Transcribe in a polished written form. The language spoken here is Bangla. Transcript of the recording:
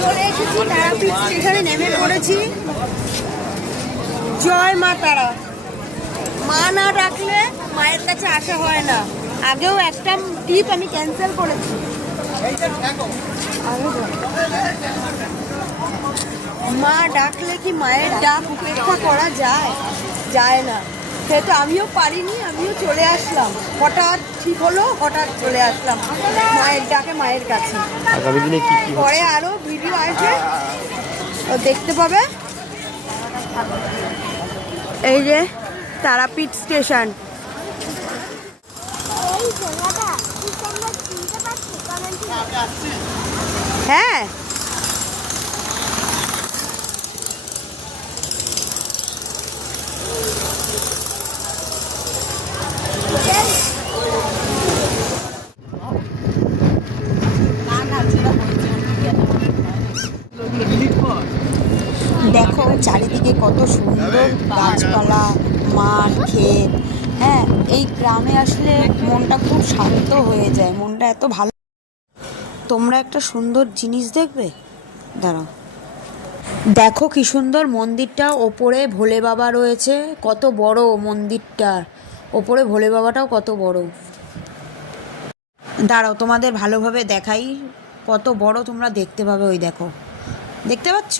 চলে এসেছি তারাপীঠ স্টেশনে, নেমে পড়েছি। জয় মা তারা। মা না ডাকলে মায়ের কাছে আসা হয় না। আগেও একটা ট্রিপ আমি ক্যান্সেল করেছি। মা ডাকলে কি মায়ের ডাক উপেক্ষা করা যায়? যায় না। সেহেতু আমিও পারিনি, আমিও চলে আসলাম। হঠাৎ ঠিক হলো, হঠাৎ চলে আসলাম মায়ের ডাকে, মায়ের কাছে। আগামী দিনে কি কি পরে আরো ভিডিও আসবে, দেখতে পাবে। এই যে তারাপীঠ স্টেশন। হ্যাঁ, দেখো চারিদিকে কত সুন্দর গাছপালা, মাঠ, ক্ষেত। হ্যাঁ, এই গ্রামে আসলে মনটা খুব শান্ত হয়ে যায়, মনটা এত ভালো। তোমরা একটা সুন্দর জিনিস দেখবে, দাঁড়াও। দেখো কি সুন্দর মন্দিরটা, ওপরে ভোলে বাবা রয়েছে। কত বড় মন্দিরটা, ওপরে ভোলে বাবাটাও কত বড়। দাঁড়াও তোমাদের ভালোভাবে দেখাই, কত বড় তোমরা দেখতে পাবে। ওই দেখো, দেখতে পাচ্ছ?